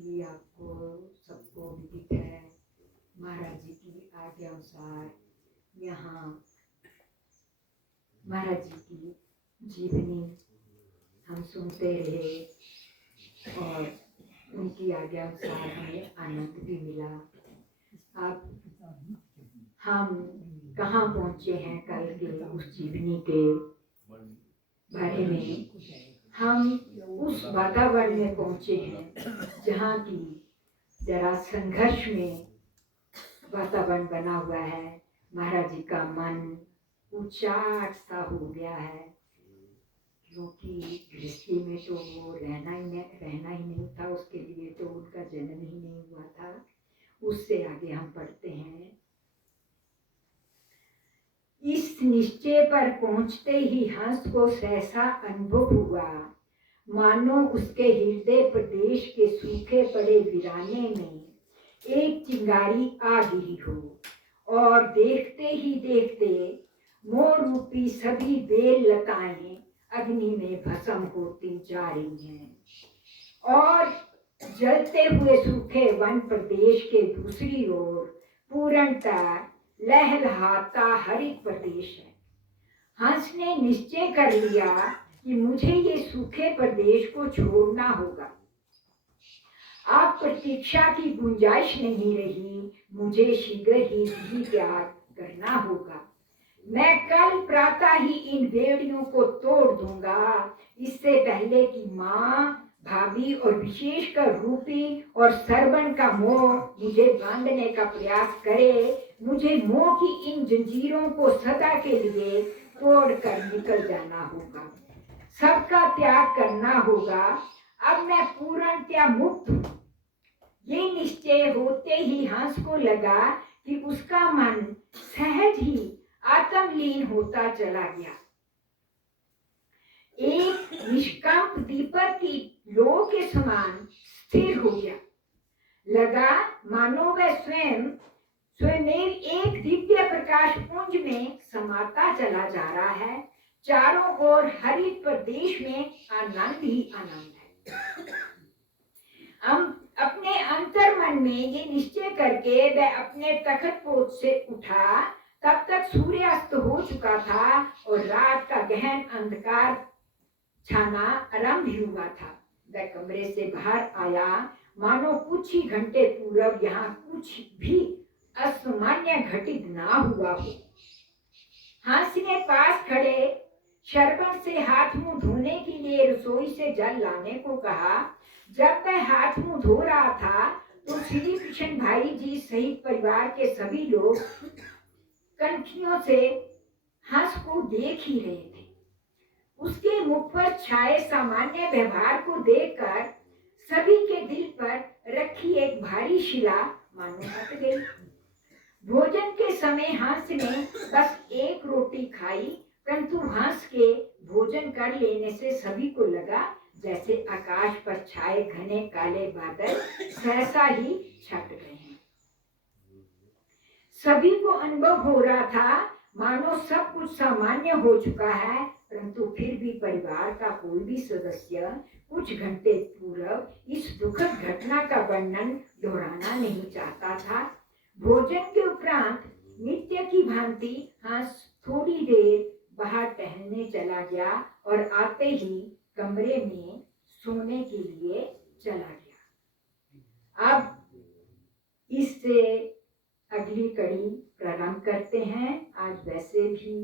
कि आपको सबको विदित है, महाराज जी की आज्ञा अनुसार यहाँ महाराज जी की जीवनी हम सुनते रहे और उनकी आज्ञा अनुसार हमें आनंद भी मिला। अब हम कहाँ पहुँचे हैं कल के उस जीवनी के बारे में। हम उस वातावरण में पहुँचे हैं जहाँ की जरा संघर्ष में वातावरण बना हुआ है। महाराज जी का मन उचाट सा हो गया है, क्योंकि गृहस्थी में तो वो रहना ही नहीं था, उसके लिए तो उनका जन्म ही नहीं हुआ था। उससे आगे हम पढ़ते हैं, इस निश्चय पर पहुंचते ही हंस को सहसा अनुभव हुआ, मानो उसके हृदय प्रदेश के सूखे पड़े वीराने में एक चिंगारी आ गिरी हो और देखते ही देखते मोर रूपी सभी बेल लताएं अग्नि में भस्म होती जा रही हैं और जलते हुए सूखे वन प्रदेश के दूसरी ओर पूर्णतः लहलहाता हरित प्रदेश है। हंस ने निश्चय कर लिया कि मुझे ये सूखे प्रदेश को छोड़ना होगा। अब प्रतीक्षा की गुंजाइश नहीं रही, मुझे शीघ्र ही त्याग करना होगा। मैं कल प्रातः ही इन बेड़ियों को तोड़ दूंगा, इससे पहले कि माँ, भाभी और विशेषकर रूपी और सरवण का मोह मुझे बांधने का प्रयास करे। मुझे मोह की इन जंजीरों को सदा के लिए तोड़कर निकल जाना होगा, सबका त्याग करना होगा। अब मैं पूर्णतया मुक्त हूँ। ये निश्चय होते ही हंस को लगा कि उसका मन सहज ही आत्मलीन होता चला गया। एक निष्कंप दीपक की लौ के समान स्थिर हो गया। लगा मानो वह स्वयं एक दिव्य प्रकाश पुंज में समाता चला जा रहा है। चारों ओर हरित प्रदेश में आनंद ही आनंद है। हम अपने अंतर मन में ये निश्चय करके वह अपने तखत पोत से उठा। तब तक सूर्यास्त हो चुका था और रात का गहन अंधकार छाना आरंभ हुआ था। वह कमरे से बाहर आया, मानो कुछ ही घंटे पूर्व यहाँ कुछ भी असामान्य घटित ना हुआ हो। हंस ने पास खड़े शरबन से हाथ मुंह धोने के लिए रसोई से जल लाने को कहा। जब वह हाथ मुंह धो रहा था तो श्री कृष्ण भाई जी सहित परिवार के सभी लोग कनखियों से हंस को देख ही रहे थे। उसके मुख पर छाए सामान्य व्यवहार को देखकर सभी के दिल पर रखी एक भारी शिला मानो हट गई। भोजन के समय हंस ने बस एक रोटी खाई, परंतु हंस के भोजन कर लेने से सभी को लगा जैसे आकाश पर छाए घने काले बादल सहसा ही छट गए हैं। सभी को अनुभव हो रहा था मानो सब कुछ सामान्य हो चुका है, परंतु फिर भी परिवार का कोई भी सदस्य कुछ घंटे पूर्व इस दुखद घटना का वर्णन दोहराना नहीं चाहता था। भोजन के उपरांत नित्य की भांति हंस थोड़ी देर बाहर टहलने चला गया और आते ही कमरे में सोने के लिए चला गया। अब इससे अगली कड़ी प्रारंभ करते हैं। आज वैसे भी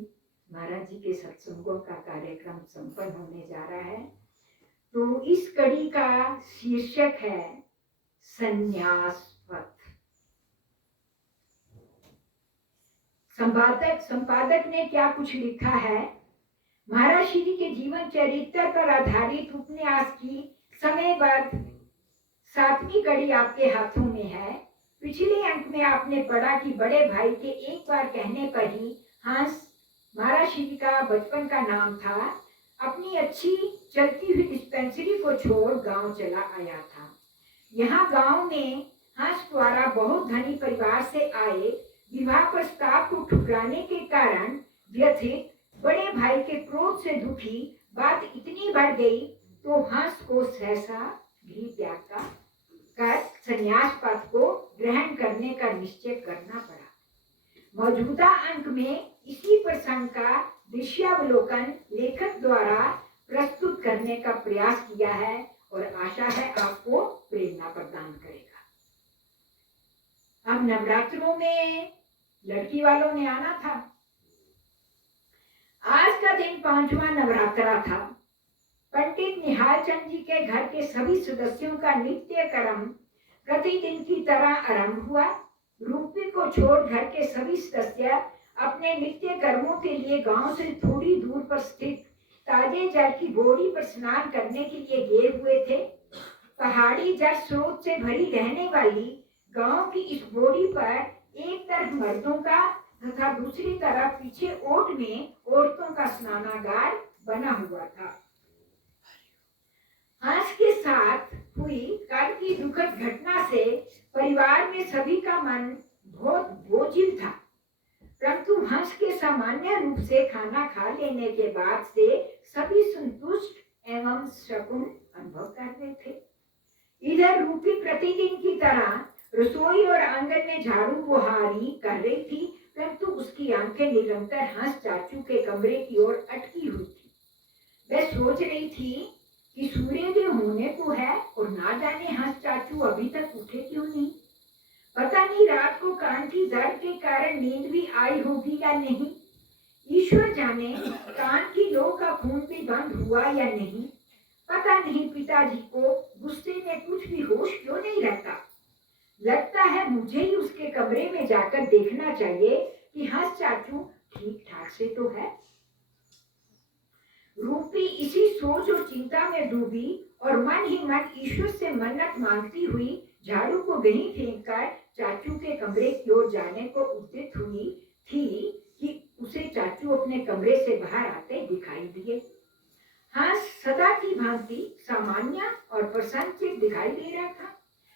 महाराज जी के सत्संगों का कार्यक्रम संपन्न होने जा रहा है, तो इस कड़ी का शीर्षक है संन्यास पथ। संपादक ने क्या कुछ लिखा है। महाराज श्री के जीवन चरित्र पर आधारित उपन्यास की समयबद्ध 7वीं कड़ी आपके हाथों में है। पिछले अंक में आपने पढ़ा कि बड़े भाई के एक बार कहने पर ही हंस, महाराज श्री का बचपन का नाम था, अपनी अच्छी चलती हुई डिस्पेंसरी को छोड़ गांव चला आया था। यहाँ गांव में हंस द्वारा बहुत धनी परिवार से आए विवाह प्रस्ताव को ठुकराने के कारण व्यथित बड़े भाई के क्रोध से दुखी बात इतनी बढ़ गई तो हंस को सहसा गृह त्याग का कर संन्यास पथ को ग्रहण करने का निश्चय करना पड़ा। मौजूदा अंक में इसी प्रसंग का दृश्यावलोकन लेखक द्वारा प्रस्तुत करने का प्रयास किया है और आशा है आपको प्रेरणा प्रदान करेगा। अब नवरात्रों में लड़की वालों ने आना था। आज का दिन 5वां नवरात्रा था। पंडित निहाल चंद जी के घर के सभी सदस्यों का नित्य कर्म प्रतिदिन की तरह आरंभ हुआ। रूपी को छोड़ घर के सभी सदस्य अपने नित्य कर्मों के लिए गांव से थोड़ी दूर पर स्थित ताजे जल की बोरी पर स्नान करने के लिए गए हुए थे। पहाड़ी जल स्रोत से भरी रहने वाली गांव की इस बोरी पर एक तरफ मर्दों का तथा दूसरी तरफ पीछे ओट में औरतों का स्नानागार बना हुआ था। हंस के साथ हुई कल की दुखद घटना से परिवार में सभी का मन बहुत बोझिल था, परंतु हंस के सामान्य रूप से खाना खा लेने के बाद से सभी संतुष्ट एवं शकुन अनुभव कर रहे थे। इधर रूपी प्रतिदिन की तरह रसोई और आंगन में झाड़ू बुहारी कर रही थी, परंतु उसकी आंखें निरंतर हंस चाचू के कमरे की ओर अटकी हुई थी। वह सोच रही थी कि सूर्योदय होने को है और ना जाने हंस चाचू अभी तक उठे क्यों नहीं। पता नहीं रात को कान की दर्द के कारण नींद भी आई होगी या नहीं। ईश्वर जाने कान की लो का खून भी बंद हुआ या नहीं। पता नहीं पिताजी को गुस्से में कुछ भी होश क्यों नहीं रहता। लगता है मुझे ही उसके कमरे में जाकर देखना चाहिए कि हंस चाचू ठीक ठाक से तो है। रूपी इसी सोच और चिंता में डूबी और मन ही मन ईश्वर से मन्नत मांगती हुई झाड़ू को वहीं फेंककर चाचू के कमरे की ओर जाने को उद्यत हुई थी कि उसे चाचू अपने कमरे से बाहर आते दिखाई दिए। हंस सदा की भांति सामान्य और प्रसन्नचित्त दिखाई दे रहा था।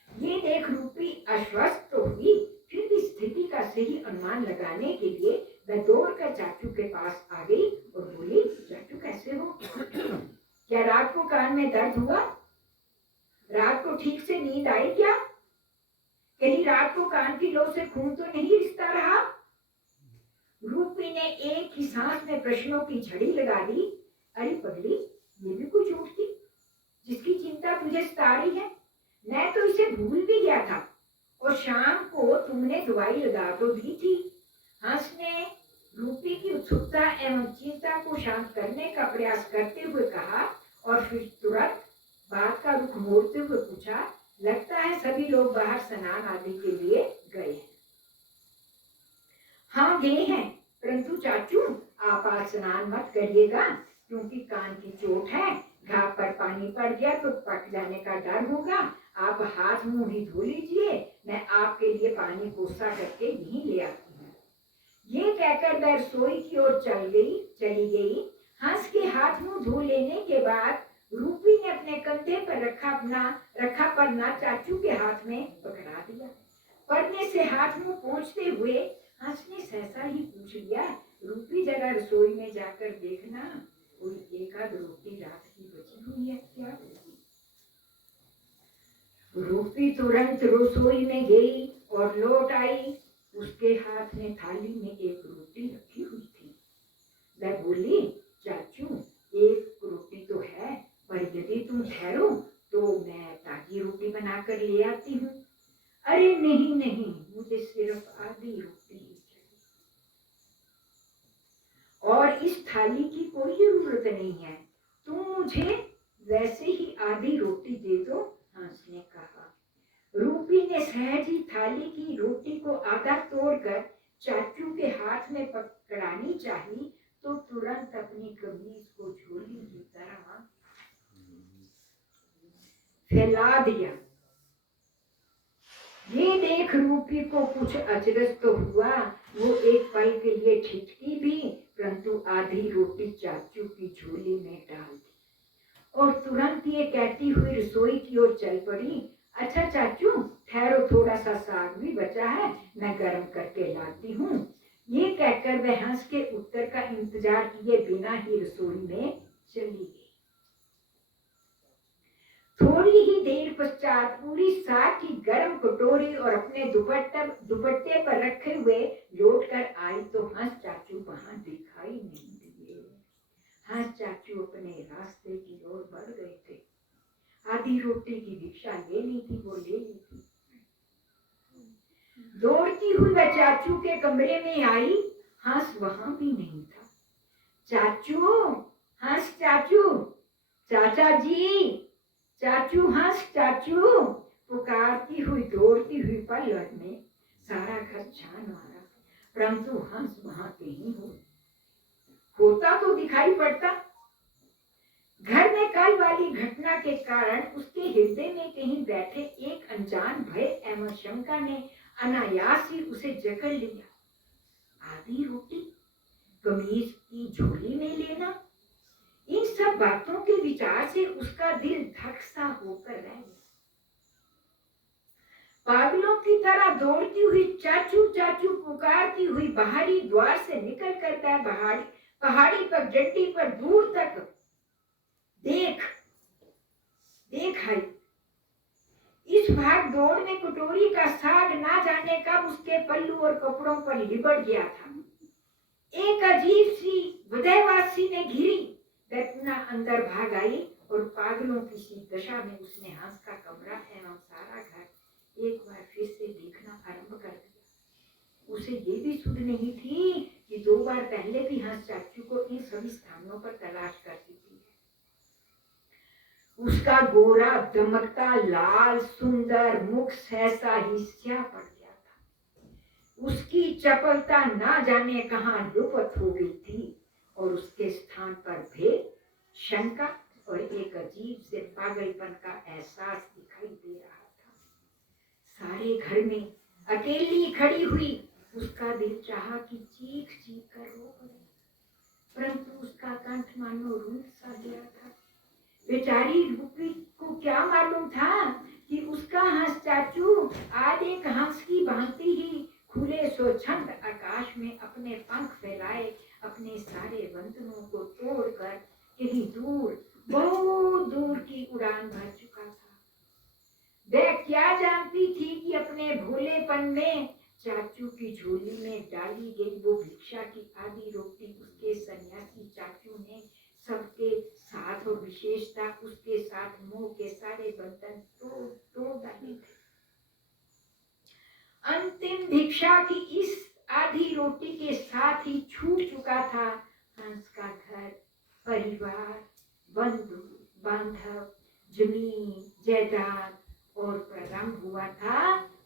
ये देख रूपी आश्वस्त तो हुई, फिर भी स्थिति का सही अनुमान लगाने के लिए वह दौड़कर चाचू के पास आ गई और बोली, चाचू कैसे हो? क्या रात को कान में दर्द हुआ? रात को ठीक से नींद आई क्या? कहीं रात को कान की लो से खून तो नहीं रिसता रहा? रूपी ने एक ही सांस में प्रश्नों की झड़ी लगा दी। अरे पगली, ये भी कुछ झूठ थी जिसकी चिंता तुझे सता रही है। मैं तो इसे भूल भी गया था और शाम को तुमने दवाई लगा तो दी थी। हंस ने रूपी की उत्सुकता एवं चिंता को शांत करने का प्रयास करते हुए कहा और फिर तुरंत बात का रुख मोड़ते हुए पूछा, लगता है सभी लोग बाहर स्नान आदि के लिए गए हैं। हाँ गए हैं, परंतु चाचू आप आज स्नान मत करिएगा क्योंकि कान की चोट है। घाव पर पानी पड़ गया तो पक जाने का डर होगा। आप हाथ मुंह ही धो लीजिए, मैं आपके लिए पानी कोसा करके यहीं ले आती हूँ। ये कहकर वह रसोई की ओर चली गई। हंस के हाथ मुंह धो लेने के बाद रूपी ने अपने कंधे पर रखा पन्ना चाचू के हाथ में पकड़ा दिया। पन्ने से हाथ मुंह पोंछते हुए हंस ने सहसा ही पूछ लिया, रूपी जरा रसोई में जाकर देखना, कोई एक आध रोटी रात की बची हुई है क्या? रूपी तुरंत रसोई में गई और लौट आई। उसके हाथ में थाली में एक रोटी रखी हुई थी। वह बोली, चाचू एक रोटी तो है, पर यदि तुम ठहरो तो मैं ताजी रोटी बनाकर ले आती हूँ। अरे नहीं नहीं, मुझे सिर्फ आधी रोटी ही चाहिए और इस थाली की कोई जरूरत नहीं है। तुम मुझे वैसे ही आधी रोटी दे दो, हंस ने कहा। रूपी ने सहज ही थाली की रोटी को आधा तोड़कर चाचू के हाथ में पकड़ानी चाहिए तो तुरंत अपनी कमीज को झोली की तरह फैला दिया। ये देख रूपी को कुछ अचरज तो हुआ। वो एक पल के लिए ठिठकी भी, परंतु आधी रोटी चाचू की झोली में डाल दी और तुरंत ये कहती हुई रसोई की ओर चल पड़ी, अच्छा चाचू ठहरो, थोड़ा सा साग भी बचा है, मैं गर्म करके लाती हूँ। ये कहकर वह हंस के उत्तर का इंतजार किए बिना ही रसोई में चली गई। थोड़ी ही देर पश्चात पूरी साग की गर्म कटोरी और अपने दुपट्टे पर रखे हुए लौट कर आई तो हंस चाचू वहां दिखाई नहीं दिए। हंस चाचू अपने रास्ते की ओर बढ़ गए थे। आधी रोटी की भिक्षा लेनी थी, वो ले ली थी। दौड़ती हुई वह चाचू के कमरे में आई, हंस वहां भी नहीं था। चाचू, हंस चाचू, चाचा जी, चाचू हंस चाचू, पुकारती हुई दौड़ती हुई पलट में सारा घर छान मारा, परंतु हंस वहां कहीं होता तो दिखाई पड़ता। घर में कल वाली घटना के कारण उसके हृदय में कहीं बैठे एक अनजान भय एवं शंका ने अनायास ही उसे जकड़ लिया। आधी रोटी कमीज की झोली में लेना, इन सब बातों के विचार से उसका दिल धक सा होकर रह गया। पागलों की तरह दौड़ती हुई चाचू चाचू पुकारती हुई बाहरी द्वार से निकल कर पहाड़ी पर डंडी पर दूर तक देख आई। इस भाग दौड़ में कटोरी का साग ना जाने कब उसके पल्लू और कपड़ों पर लिपट गया था। एक अजीब सी हृदयवासी ने घिरी, वह पुनः अंदर भाग आई और पागलों की सी दशा में उसने हंस का कमरा एवं सारा घर एक बार फिर से देखना आरंभ कर दिया। उसे ये भी सुध नहीं थी कि 2 बार पहले भी हंस चाचू को इन सभी स्थानों पर तलाश कर दी थी। उसका गोरा दमकता लाल सुंदर मुख सहसा ही स्या पड़ गया था। उसकी चपलता ना जाने कहां लुप्त हो गई थी और उसके स्थान पर भेद, शंका और एक अजीब से पागलपन का एहसास दिखाई दे रहा था। सारे घर में अकेली खड़ी हुई उसका दिल चाहा कि चीख चीख कर रो पड़े, परंतु उसका कंठ मानो रूठ सा गया था। बेचारी रूपी को क्या मालूम था कि उसका हंस चाचू आज एक हंस की भांति ही खुले स्वच्छंद आकाश में अपने पंख फैलाए अपने सारे बंधनों को तोड़कर कहीं दूर, बहुत दूर की उड़ान भर चुका था। वह क्या जानती थी कि अपने भोलेपन में चाचू की झोली में डाली गई वो भिक्षा की आधी रोटी उसके सन्यासी चाचू ने सबके साथ और विशेषता उसके साथ मोह के सारे बंधन तोड़ डाले थे। अंतिम भिक्षा की इस आधी रोटी के साथ ही छूट चुका था हंस का घर, परिवार, बंधु बांधव, जमीन जायदाद और प्रारंभ हुआ था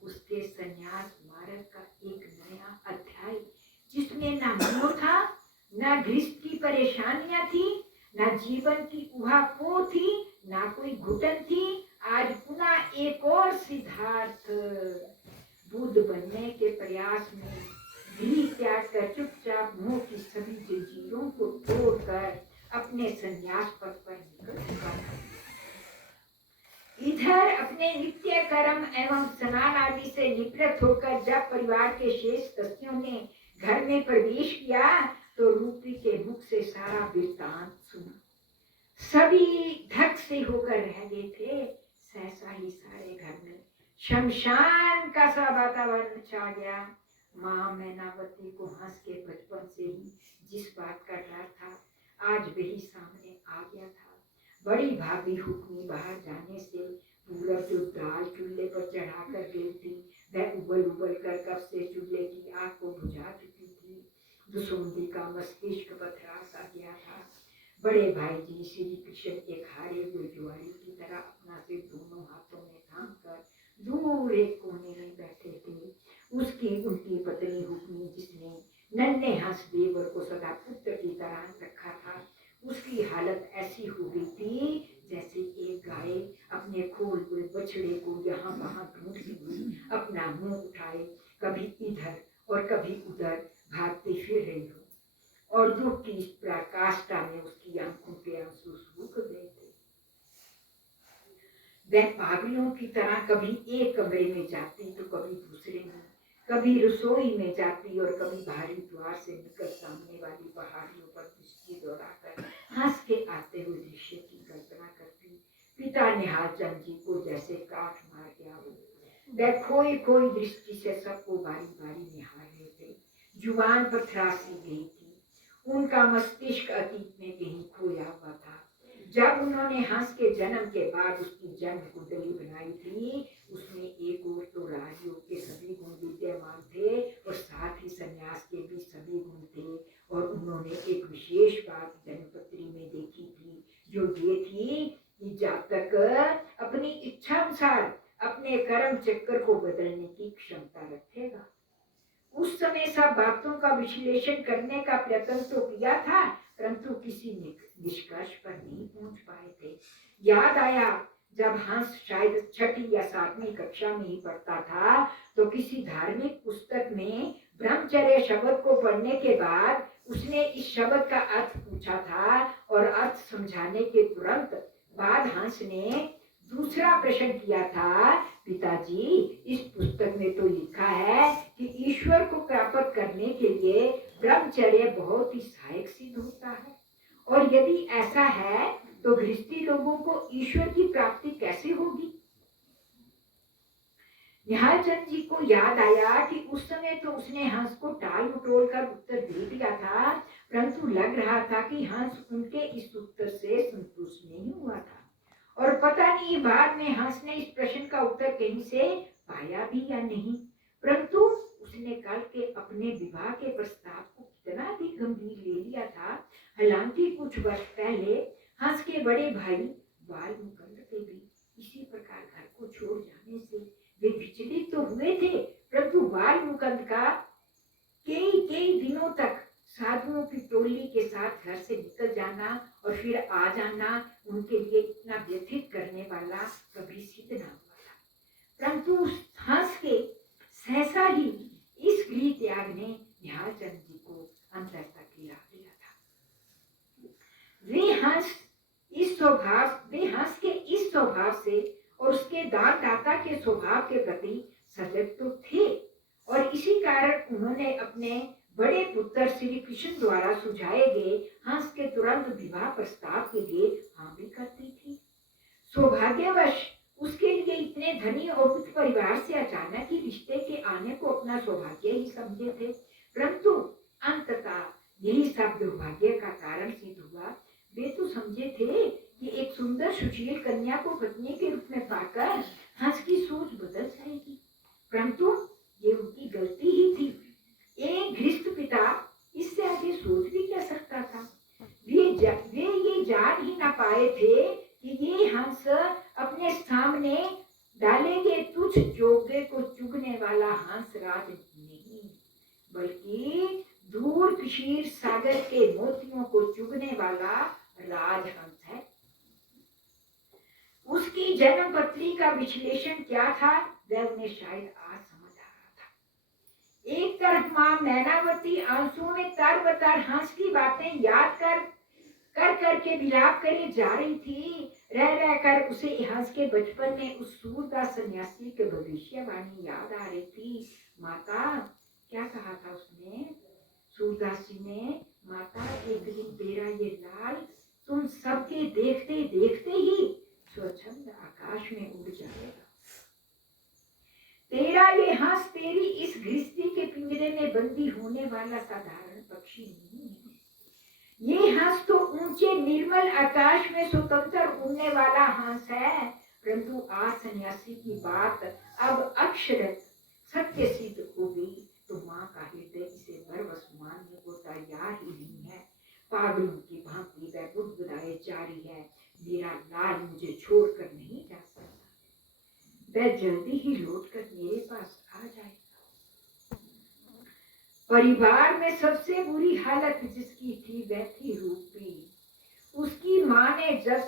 उसके संन्यास मार्ग का एक नया अध्याय, जिसमें ना मोह था, ना गृहस्थ की परेशानियां थी, ना जीवन की उहापोह थी, ना कोई घुटन थी। आज पुनः एक और सिद्धार्थ बुद्ध बनने के प्रयास में गृह त्याग कर चुपचाप मोह की सभी जंजीरों को तोड़कर अपने संन्यास पथ पर निकल चुका था। इधर अपने नित्य कर्म एवं स्नान आदि से निवृत्त होकर जब परिवार के शेष सदस्यों ने घर में प्रवेश किया तो रूपी के मुख से सारा वृत्तांत सुना। सभी धक से होकर रह गए थे। सहसा ही सारे घर में शमशान का सा वातावरण छा गया। माँ मैनावती को हंस के बचपन से ही जिस बात का डर था आज वही सामने आ गया था। बड़ी भाभी हुक्मी बाहर जाने से पूरब जो दाल चूल्हे पर चढ़ा कर गई थी वह उबल कर कब से चूल्हे की आग को बुझा चुकी थी। दुसुंदी का मस्तिष्क पथरा सा गया था। बड़े भाई जी श्री कृष्ण एक हारे हुए जुआरी की तरह अपना सिर दोनों हाथों में थाम कर दूर एक कोने में बैठे थे। उसकी उनकी पत्नी हुक्मी जिसने नन्हे हंस देवर को सदा पुत्र की तरह रखा था, उसकी हालत ऐसी हो गई थी जैसे एक गाय अपने खोल हुए बछड़े को यहाँ वहाँ ढूंढती हुई अपना मुंह उठाए कभी इधर और कभी उधर भागती फिर रही हो, और दुख की इस पराकाष्ठा में उसकी आंखों के आंसू सूख गए थे। वह पागलों की तरह कभी एक कमरे में जाती तो कभी दूसरे में, कभी रसोई में जाती और कभी बाहरी द्वार से निकल सामने वाली पहाड़ियों पर दृष्टि दौड़ाकर हंस के आते हुए दृश्य की कल्पना करती। पिता निहाल चंद जी को जैसे काठ मार गया हो। वह खोई खोई दृष्टि से सबको बारी बारी निहार रहे थे। जुबान पर त्रासी गई थी, उनका मस्तिष्क अतीत में कहीं खोया हुआ था। जब उन्होंने हंस के जन्म के बाद उसकी जन्म कुंडली बनाई थी, उसमें एक और तो राजयोग के सभी गुण विद्यमान थे और साथ ही संन्यास के भी सभी गुण थे। और उन्होंने एक विशेष बात जन्मपत्री में देखी थी, जो ये थी कि जातक अपनी इच्छा अनुसार अपने कर्म चक्र को बदलने की क्षमता रखेगा। उस समय सब बातों का विश्लेषण करने का प्रयत्न तो किया था, परंतु किसी निष्कर्ष पर नहीं पहुंच पाए थे। याद आया जब हंस शायद छठी या 7वीं कक्षा में ही पढ़ता था, तो किसी धार्मिक पुस्तक में ब्रह्मचर्य शब्द को पढ़ने के बाद उसने इस शब्द का अर्थ पूछा था और अर्थ समझाने के तुरंत बाद हंस ने दूसरा प्रश्न किया था, पिताजी इस पुस्तक में तो लिखा है कि ईश्वर को प्राप्त करने के लिए ब्रह्मचर्य बहुत ही सहायक सिद्ध होता है, और यदि ऐसा है तो गृहस्थी लोगों को ईश्वर की प्राप्ति कैसे होगी। निहाल चंद जी को याद आया कि उस समय तो उसने हंस को टाल मटोल कर उत्तर दे दिया था, परंतु लग रहा था कि हंस उनके इस उत्तर से संतुष्ट नहीं हुआ था। और पता नहीं बाद में हंस ने इस प्रश्न का उत्तर कहीं से पाया भी या नहीं, परंतु उसने कल के अपने विवाह के प्रस्ताव को कितना भी गंभीर ले लिया था। हालांकि कुछ वर्ष पहले हंस के बड़े भाई बाल मुकुंद के भी इसी प्रकार घर को छोड़ जाने से वे विचलित तो हुए थे, परंतु बाल मुकुंद का कई दिनों तक साधुओं की टोली के साथ घर से निकल जाना और फिर आ जाना उनके लिए इतना व्यथित करने वाला कभी सिद्ध न हुआ था। परंतु हंस के सहसा ही इस गृह त्याग ने निहाल चंद जी को अंतर तक गिरा दिया था। वे हंस के इस स्वभाव से और उसके दाता के स्वभाव के प्रति सजग तो थे, और इसी कारण उन्होंने अपने बड़े पुत्र श्री कृष्ण द्वारा सुझाए गए हंस के तुरंत विवाह प्रस्ताव के लिए हाँ भी करती थी। सौभाग्यवश उसके लिए इतने धनी और उच्च परिवार से अचानक ही रिश्ते के आने को अपना सौभाग्य ही समझे थे, परंतु अंततः यही सब दुर्भाग्य का कारण सिद्ध हुआ। वे तो समझे थे कि एक सुंदर सुशील कन्या को पत्नी के रूप में पाकर हंस की सोच बदल जाएगी, परंतु ये उनकी गलती ही थी। एक गृहस्थ पिता इससे आगे सोच भी क्या सकता था। वे ये जान ही ना पाए थे कि ये हंस अपने सामने डालेंगे तुच्छ जोगे को चुगने वाला हंस राज नहीं, बल्कि दूर क्षीर सागर के मोतियों को चुगने वाला राजहंस है। उसकी जन्म पत्री का विश्लेषण क्या था, वह उन्हें शायद आज समझ आ रहा था। एक तरफ मां नैनावती आंसू में तरबतर हंस की बातें याद कर के विलाप करे जा रही थी। रह कर उसे हंस के बचपन में उस सूरदास सन्यासी के भविष्यवाणी याद आ रही थी। माता, क्या कहा था उसने? सूरदास जी ने, माता एक दिन तेरा ये लाल तुम सबके देखते देखते ही स्वच्छंद आकाश में उड़ जाएगा। तेरा ये हंस तेरी इस गृहस्थी के पिंजरे में बंदी होने वाला साधारण पक्षी नहीं है। ये हंस तो ऊंचे निर्मल आकाश में स्वतंत्र उड़ने वाला हंस है, परंतु आज सन्यासी की बात अब अक्षरशः सत्य सिद्ध हो गई तो माँ का हृदय इसे बरबस मानने को तैयार ही नहीं है। पागलों की भांति वह बुदबुदाए जा रही है, मेरा लाल मुझे छोड़कर नहीं जा सकता, वह जल्दी ही लौटकर मेरे पास आ जाएगा। परिवार में सबसे बुरी हालत जिसकी थी वह थी रूपी। उसकी माँ ने जब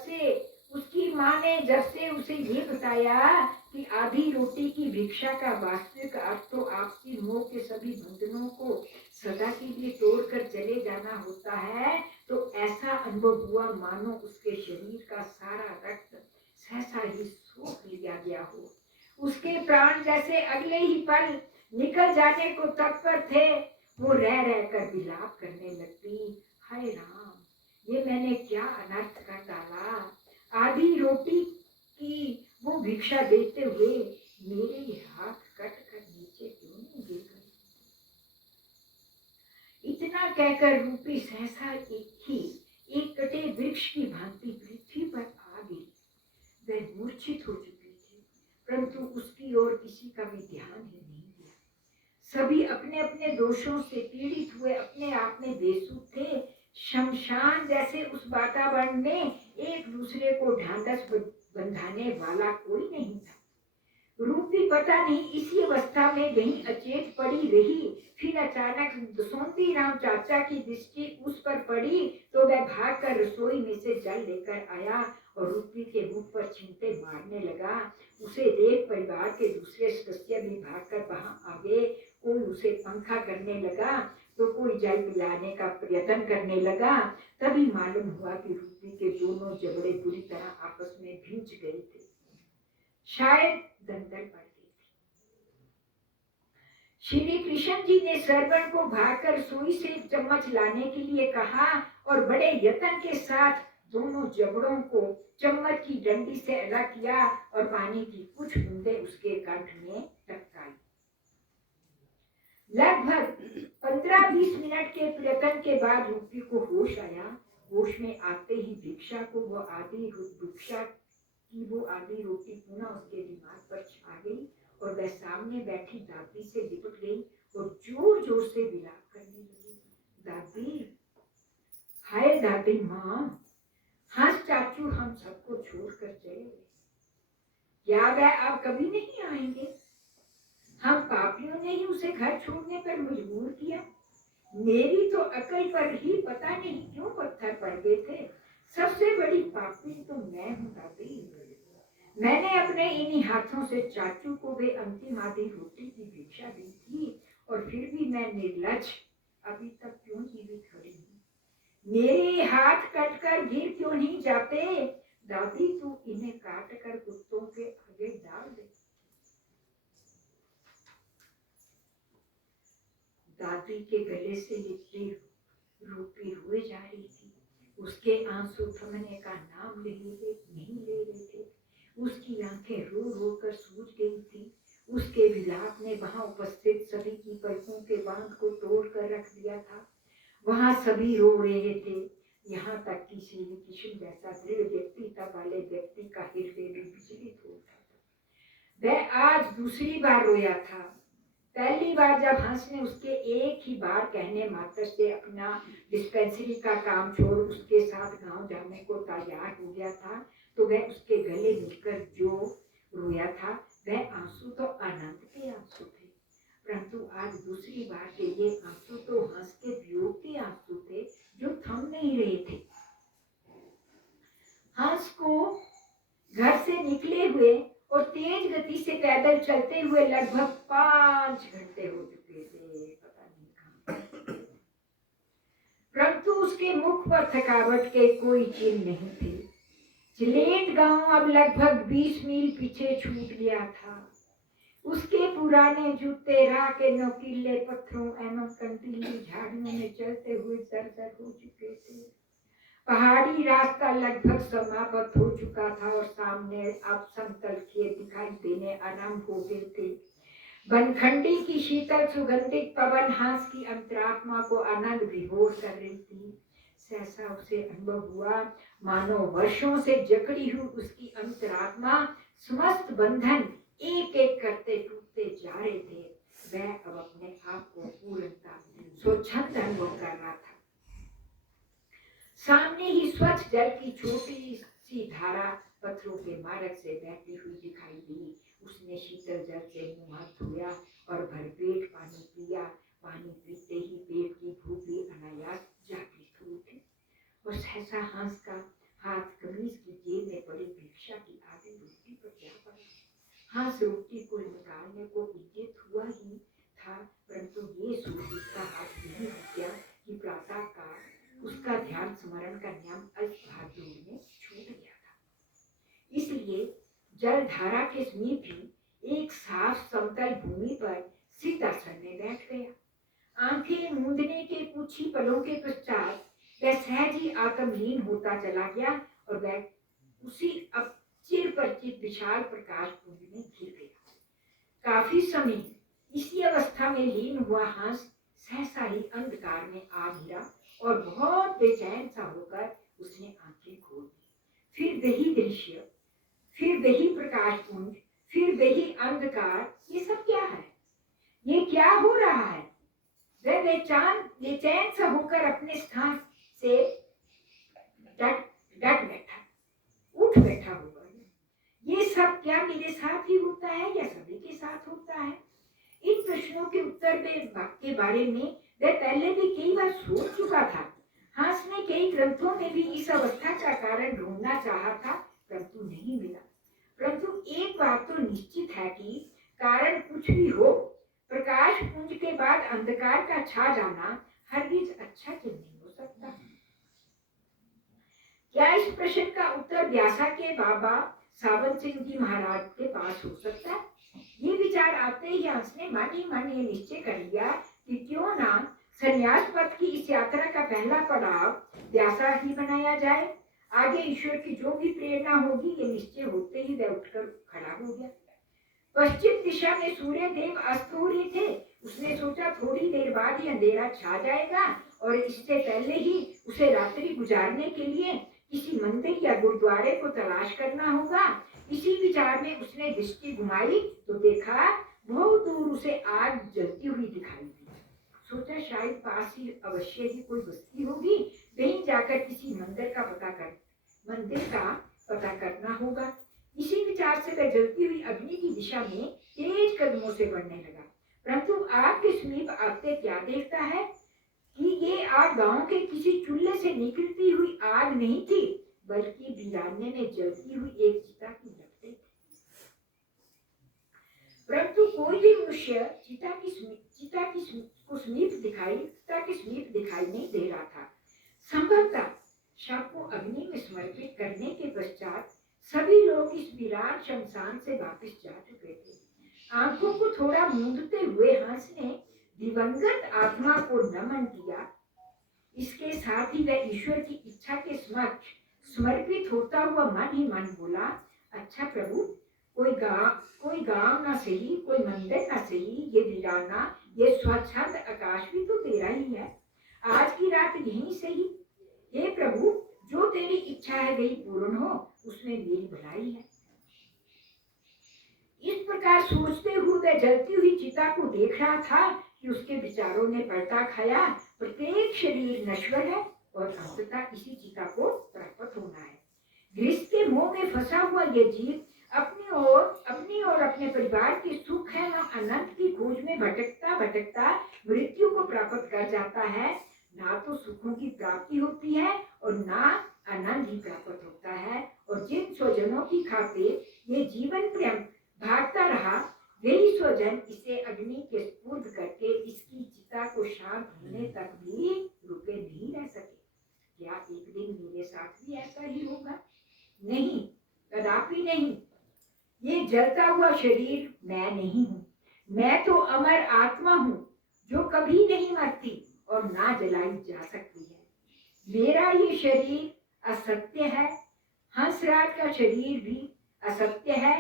से उसे ये बताया कि आधी रोटी की भिक्षा का वास्तविक अर्थ तो आपसी मोह के सभी बंधनों को सदा के लिए तोड़कर चले जाना होता है, तो ऐसा अनुभव हुआ मानो उसके शरीर का सारा रक्त सहसा ही सोख लिया गया हो। उसके प्राण जैसे अगले ही पल निकल जाने को तत्पर थे। वो रह कर विलाप करने लगती, हाय राम, ये मैंने क्या अनर्थ कर डाला। आधी रोटी की भिक्षा देते हुए मेरे हाथ कट कर नीचे क्यों नहीं गिर गए? इतना कहकर रूपी सहसा एक कटे वृक्ष की भांति पृथ्वी पर आ गई। वह मूर्छित हो चुकी थी, परंतु उसकी ओर किसी का भी ध्यान ही नहीं दिया। सभी अपने अपने दोषों से पीड़ित हुए अपने आप में बेसुध थे। शमशान जैसे उस वातावरण में एक दूसरे को ढांढस बंधाने वाला कोई नहीं था। रूपी पता नहीं इसी अवस्था में कहीं अचेत पड़ी रही। फिर अचानक दसौंती राम चाचा की दृष्टि उस पर पड़ी तो वह भागकर रसोई में से जल लेकर आया और रूपी के मुख पर छींटे मारने लगा। उसे देख परिवार के दूसरे सदस्य भी भागकर वहां आ गए। कोई उसे पंखा करने लगा तो कोई जल पिलाने का प्रयत्न करने लगा। तभी मालूम हुआ कि रूपी के दोनों जबड़े बुरी तरह आपस में भिंच गए थे, शायद दंतल पड़ गई थी। श्री कृष्ण जी ने सरवन को भागकर रसोई से एक चम्मच लाने के लिए कहा और बड़े यत्न के साथ दोनों जबड़ों को चम्मच की डंडी से अलग किया और पानी की कुछ बूंदें उसके कंठ में टपकाई। लगभग 15-20 मिनट के प्रयत्न के बाद रूपी को होश आया। होश में आते ही भिक्षा की वो आधी रोटी पुनः उसके दिमाग पर छा गई और वह सामने बैठी दादी से लिपट गई और जोर जोर से विलाप करने लगी। दादी, हाय दादी माँ, हंस चाचू हम सबको छोड़कर चले गए। क्या वह अब कभी नहीं आएंगे? हम पापियों ने ही उसे घर छोड़ने पर मजबूर किया। मेरी तो अकल पर ही पता नहीं क्यों पत्थर पड़ गए थे। सबसे बड़ी पापी तो मैं हूँ दादी। मैंने अपने इन्हीं हाथों से चाचू को वे अंतिम आधी रोटी की भिक्षा दी थी और फिर भी मैं निर्लज अभी तक क्यों जीवित खड़ी हूँ? मेरे हाथ कटकर गिर क्यों नहीं जाते? दादी, तू इन्हें काट कर कुत्तों के आगे डाल दे। दादी के गले से लिपटी रूपी रोए जा रही थी। उसके आंसू थमने का नाम नहीं ले रहे थे। उसकी आंखें रो रो कर सूज गई थी। उसके विलाप ने वहां उपस्थित सभी की पलकों के बांध को तोड़ कर रख दिया था। वहां सभी रो रहे थे, यहाँ तक कि श्री कृष्ण जैसा दृढ़ व्यक्तित्व वाले व्यक्ति का हृदय भी विचलित हो उठा था। वह आज दूसरी बार रोया था। पहली बार जब हंस ने उसके एक ही बार कहने मात्र से अपना डिस्पेंसरी का काम छोड़ उसके साथ गांव जाने को तैयार हो गया था, तो वह उसके गले मिलकर जो रोया था वह आंसू तो आनंद के आंसू थे, परंतु आज दूसरी बार के ये आंसू तो हंस के वियोग के आंसू थे जो थम नहीं रहे थे। हंस को घर से निकले हुए और तेज गति से पैदल चलते हुए लगभग 5 घंटे हो चुके थे, पता नहीं कहां, परंतु उसके मुख पर थकावट के कोई चिन्ह नहीं थे। चिलेट गांव अब लगभग 20 मील पीछे छूट गया था। उसके पुराने जूते राह के नोकीले पत्थरों एवं कंटीली झाड़ियों में चलते हुए दरदर हो चुके थे। पहाड़ी रास्ता लगभग समाप्त हो चुका था और सामने अब समतल खेत दिखाई देने आरंभ हो गए थे। बनखंडी की शीतल सुगंधित पवन हंस की अंतरात्मा को आनंद विभोर कर रही थी। सहसा उसे अनुभव हुआ मानो वर्षों से जकड़ी हुई उसकी अंतरात्मा समस्त बंधन एक एक करते टूटते जा रहे थे। वह अब अपने आप को पूर्णता स्वच्छंद अनुभव कर रहा था। सामने ही स्वच्छ जल की छोटी सी धारा पत्थरों के मार्ग से बहती हुई दिखाई दी। उसने शीतल जल से मुंह हाथ धोया और भरपेट पानी पिया। पानी पीते ही पेट की भूख भी अनायास जागृत हो उठी और सहसा हंस का हाथ कमीज की जेब में पड़ी भिक्षा की आधी रोटी पर जा पड़ा। हंस रोटी को निकालने को उद्यत हुआ ही था, परंतु ये सोच उसका हाथ नहीं रुका कि प्रातः काल उसका ध्यान स्मरण का नियम अल्पभाग्य में छूट गया था। इसलिए जलधारा के समीप ही एक साफ समतल भूमि पर सिद्धासन में बैठ गया। आंखें मूंदने के कुछ ही पलों के पश्चात वह सहज ही आत्मलीन होता चला गया और वह उसी अब चिरपरिचित विशाल प्रकाश पुंज में घिर गया। काफी समय इसी अवस्था में लीन हुआ हंस सहसा ही अंधकार में आ गिरा और बहुत बेचैन सा होकर उसने आंखें खोल दी। फिर वही दृश्य, फिर वही प्रकाश पुंज, फिर वही अंधकार। ये सब क्या है? ये क्या हो रहा है? वह बेचैन सा होकर अपने स्थान से डट बैठा, उठ बैठा होगा। ये सब क्या मेरे साथ ही होता है या सभी के साथ होता है? इन प्रश्नों के उत्तर के बारे में वह पहले भी कई बार सोच चुका था। हंस ने कई ग्रंथों में भी इस अवस्था का कारण ढूंढना चाहा था, परंतु नहीं मिला। परंतु एक बात तो निश्चित है कि कारण कुछ भी हो, प्रकाश पुंज के बाद अंधकार का छा जाना हरगिज अच्छा तो नहीं हो सकता। क्या इस प्रश्न का उत्तर व्यासा के बाबा सावन सिंह जी महाराज के पास हो सकता है? ये विचार आते ही हंस ने मन ही मन ये निश्चय कर लिया कि क्यों ना संन्यास पथ की इस यात्रा का पहला पड़ाव व्यासा ही बनाया जाए। आगे ईश्वर की जो भी प्रेरणा होगी, ये निश्चय होते ही वह उठकर खड़ा हो गया। पश्चिम दिशा में सूर्य देव अस्त हो रहे थे। उसने सोचा थोड़ी देर बाद ही अंधेरा छा जाएगा और इससे पहले ही उसे रात्रि गुजारने के लिए किसी मंदिर या गुरुद्वारे को तलाश करना होगा। इसी विचार में उसने दृष्टि घुमाई तो देखा बहुत दूर उसे आग जलती हुई दिखाई दी। सोचा शायद पास ही अवश्य ही कोई बस्ती होगी, वहीं जाकर किसी मंदिर का पता करना होगा। इसी विचार से वह जलती हुई अग्नि की दिशा में तेज कदमों से बढ़ने लगा। परंतु आग के समीप आते क्या देखता है कि ये आग गांव के किसी चूल्हे से निकलती हुई आग नहीं थी, बल्कि वीराने में जलती हुई एक चिता की लपटें थी। परंतु कोई भी मनुष्य चिता के समीप दिखाई नहीं दे रहा था। संभवतः शव को अग्नि में समर्पित करने के पश्चात सभी लोग इस वीरान शमशान से वापस जा चुके थे। आंखों को थोड़ा मूंदते हुए हंस ने दिवंगत आत्मा को नमन किया। इसके साथ ही वह ईश्वर की इच्छा के समक्ष समर्पित होता हुआ मन ही मन बोला, अच्छा प्रभु, कोई गांव ना सही, कोई मंदिर ना सही, ये वीराना, ये स्वच्छंद आकाश भी तो तेरा ही है। आज की रात यहीं सही। हे प्रभु, जो तेरी इच्छा है वही पूर्ण हो, उसमें मेरी भलाई है। इस प्रकार सोचते हुए वह जलती हुई चिता को देख रहा था कि उसके विचारों ने पलटा खाया। प्रत्येक शरीर नश्वर है और अंततः इसी चिता को प्राप्त होना है। गृहस्थ के मोह में फंसा हुआ यह जीव अपनी और अपने परिवार के सुख है ना अनंत की खोज में भटकता भटकता मृत्यु को प्राप्त कर जाता है। ना तो सुखों की प्राप्ति होती है और ना आनंद ही प्राप्त होता है। और जिन स्वजनों की खातिर ये जीवन प्रेम भागता रहा, वही स्वजन इसे अग्नि के स्पुर्द करके इसकी चिता को शांत होने तक भी रुके नहीं रह सके। क्या एक दिन मेरे साथ भी ऐसा ही होगा? नहीं, कदापि नहीं। ये जलता हुआ शरीर मैं नहीं हूँ। मैं तो अमर आत्मा हूँ जो कभी नहीं मरती और ना जलाई जा सकती है। मेरा ये शरीर असत्य है। हंसराज का शरीर भी असत्य है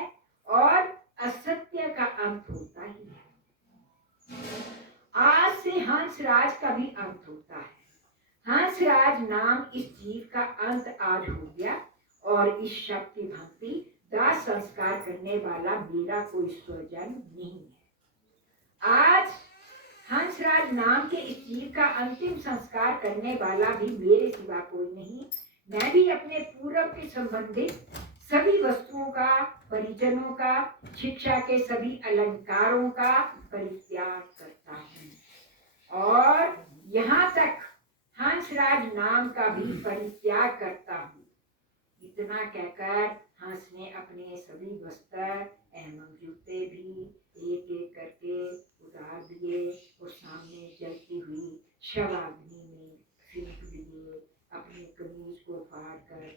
और असत्य का अंत होता ही है। आज से हंसराज का भी अंत होता है। हंसराज नाम इस जीव का अंत आज हो गया और इस शव की भांति दाह संस्कार करने वाला मेरा कोई स्वजन नहीं है। आज हंसराज नाम के इस जीव का अंतिम संस्कार करने वाला भी मेरे सिवा कोई नहीं। मैं भी अपने पूर्व के संबंधित सभी वस्तुओं का, परिजनों का, शिक्षा के सभी अलंकारों का परित्याग करता हूँ और यहाँ तक हंसराज नाम का भी परित्याग करता हूँ। इतना कहकर हंस ने अपने सभी वस्त्र एवं जूते भी एक एक करके उतार दिए और सामने जलती हुई शवाग्नि में फेंक दिए। अपनी कमीज को फाड़ कर